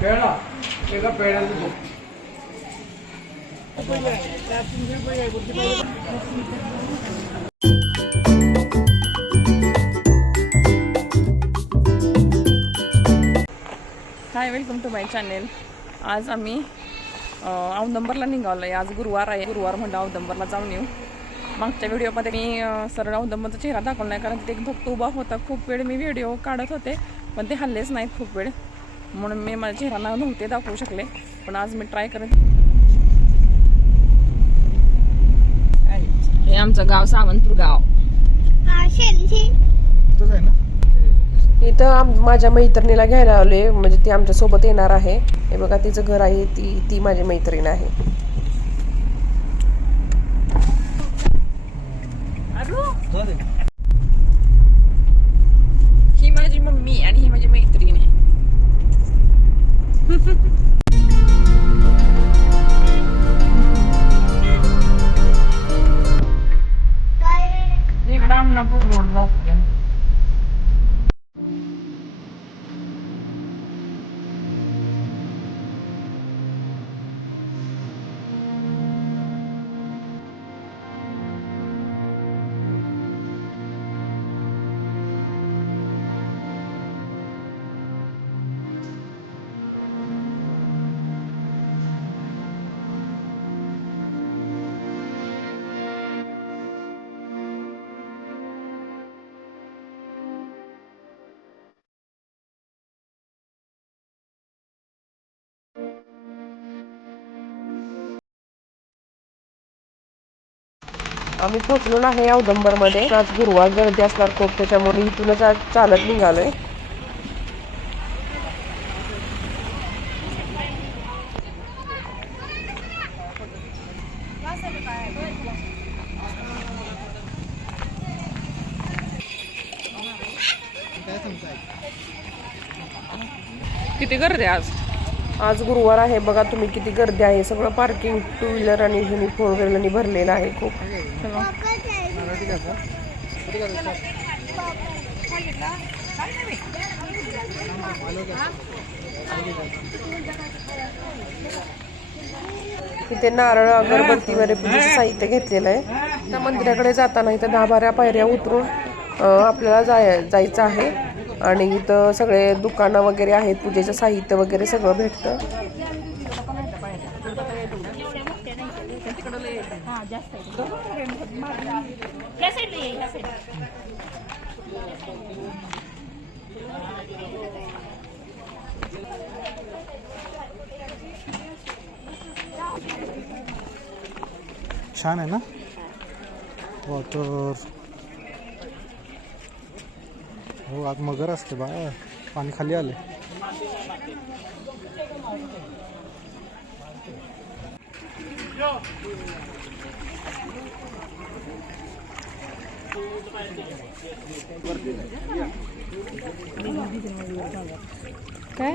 पेढा एका पेढ्याचं दूध hi welcome to my channel आज आम्ही औदंबरला निघालो आहे आज गुरुवार आहे. गुरुवार म्हणलं औदंबरला जाऊन येऊ. मागच्या व्हिडिओमध्ये मी सरळ औदंबरचा चेहरा दाखवला नाही कारण तिथे एक भक्त उभा होता. खूप वेळ मी व्हिडिओ काढत होते. पण ते हल्लेच नाहीत खूप वेळ. म्हणून मी माझा चेहरा ना नव्हते दाखवू शकले पण आज मी ट्राय करत हे आमचं गाव सावंतपूर गाव. इथं आम माझ्या मैत्रिणीला घ्यायला आलोय म्हणजे ती आमच्यासोबत येणार आहे. हे बघा तिचं घर आहे ती ती माझी मैत्रीण आहे. आम्ही पोहोचलो आहे औदंबरमध्ये आज गुरुवार गर्दी असणार खूप त्याच्यामुळे इथूनच आज चालत निघालोय. किती गर्दी आहे आज? आज गुरुवार आहे. बघा तुम्ही किती गर्दी आहे. सगळं पार्किंग टू व्हीलर आणि ह्युनी फोर व्हीलरनी भरलेलं आहे खूप. इथे नारळ अगरबत्ती वगैरे पूजेचं साहित्य घेतलेलं आहे. त्या मंदिराकडे जाताना इथे दहा बारा पायऱ्या उतरून आपल्याला जाय जायचं आहे. आणि इथं सगळे दुकानं वगैरे आहेत पूजेचं साहित्य वगैरे सगळं भेटतं. छान आहे ना? वॉटर हो आत मगर असते बा पाणी खाली आले काय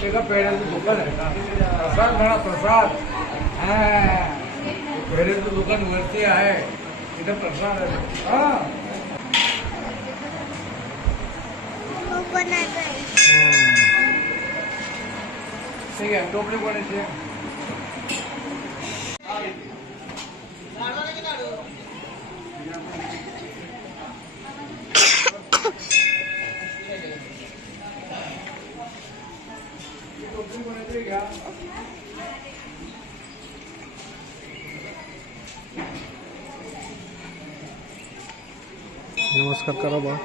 पेढा एका पेढ्याचं दुकान आहे प्रसाद म्हणा प्रसाद हा. पेढ्याचं दुकान वरती आहे तिथं प्रसाद आहे हा ठीक आहे टोपली कोणाची आहे? टोपली घ्या नमस्कार करा बा.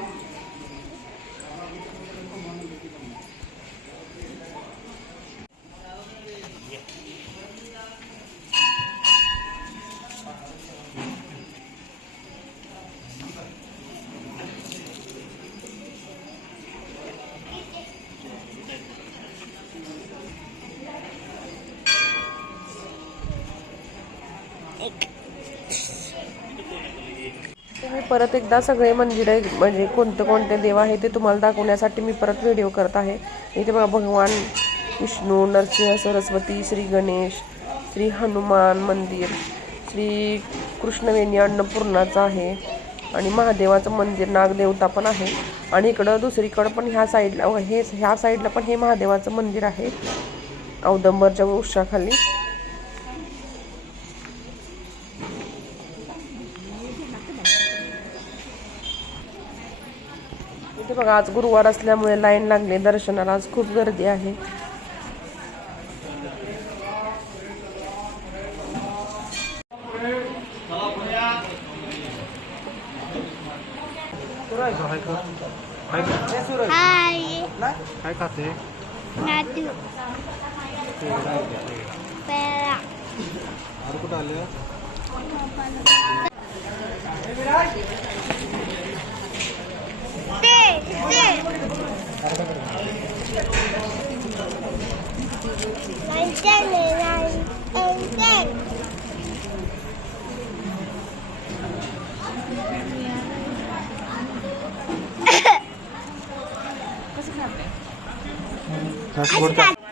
परत एकदा सगळे मंदिरं म्हणजे कोणते कोणते देव आहे ते तुम्हाला दाखवण्यासाठी मी परत व्हिडिओ करत आहे. इथे बघा भगवान विष्णू नरसिंह सरस्वती श्री गणेश श्री हनुमान मंदिर श्री कृष्णवेणी अन्नपूर्णाचं आहे आणि महादेवाचं मंदिर नागदेवता पण आहे. आणि इकडं दुसरीकडं पण ह्या साईडला हे ह्या साईडला पण हे महादेवाचं मंदिर आहे. औदंबरच्या वृक्षाखाली इथे बघा आज गुरुवार असल्यामुळे लाईन लागली दर्शनाला आज खूप गर्दी आहे. काय खाते? कुठं आलं? That's what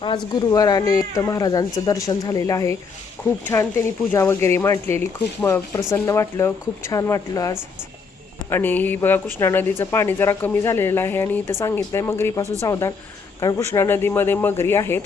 आज गुरुवार आणि तर महाराजांचं दर्शन झालेलं आहे. खूप छान त्यांनी पूजा वगैरे मांडलेली. खूप म- प्रसन्न वाटलं. खूप छान वाटलं आज. आणि ही बघा कृष्णा नदीचं पाणी जरा कमी झालेलं आहे आणि इथं सांगितलंय मगरीपासून सावधान. कारण कृष्णा नदीमध्ये मगरी आहेत.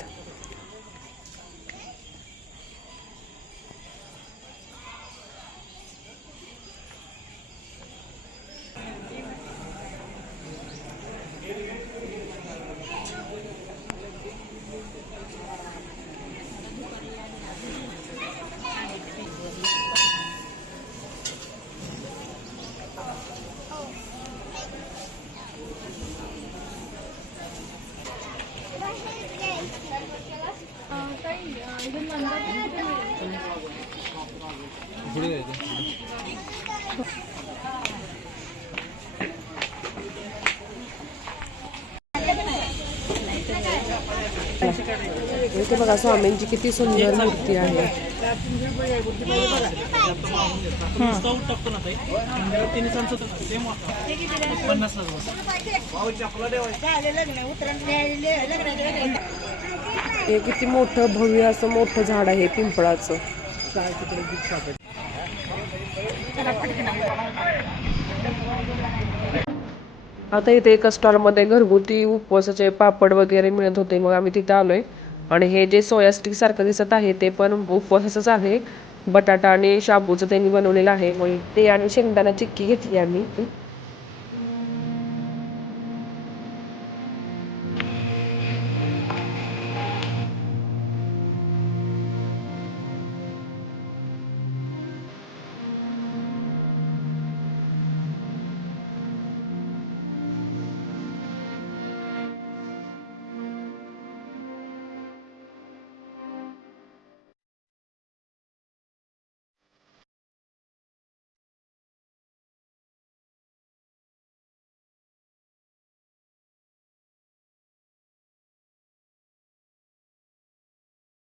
इथे बघा स्वामींची किती सुंदर मूर्ती आहे. पन्नास हे किती मोठं भव्य असं मोठं झाड आहे पिंपळाचं. आता इथे एका स्टॉलमध्ये घरगुती उपवासाचे पापड वगैरे मिळत होते. मग आम्ही तिथे आलोय. आणि हे जे सोया स्टिक सारखं दिसत आहे ते पण उपवासाचंच आहे. बटाटा आणि शाबूचं त्यांनी बनवलेलं आहे. मग ते आणि शेंगदाणा चिक्की घेतली आम्ही.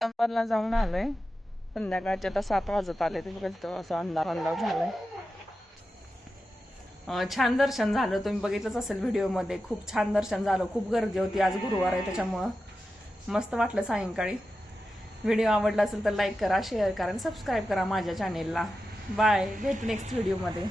औदंबरला जाऊन आलोय. संध्याकाळचे आता सात वाजत आले ते बघा तिथं असं अंधार अंधार झालाय. छान दर्शन झालं. तुम्ही बघितलंच असेल व्हिडिओमध्ये. खूप छान दर्शन झालं. खूप गर्दी होती. आज गुरुवार आहे त्याच्यामुळं मस्त वाटलं सायंकाळी. व्हिडिओ आवडला असेल तर लाईक करा शेअर करा आणि सबस्क्राईब करा माझ्या चॅनेलला बाय. भेटू नेक्स्ट व्हिडिओमध्ये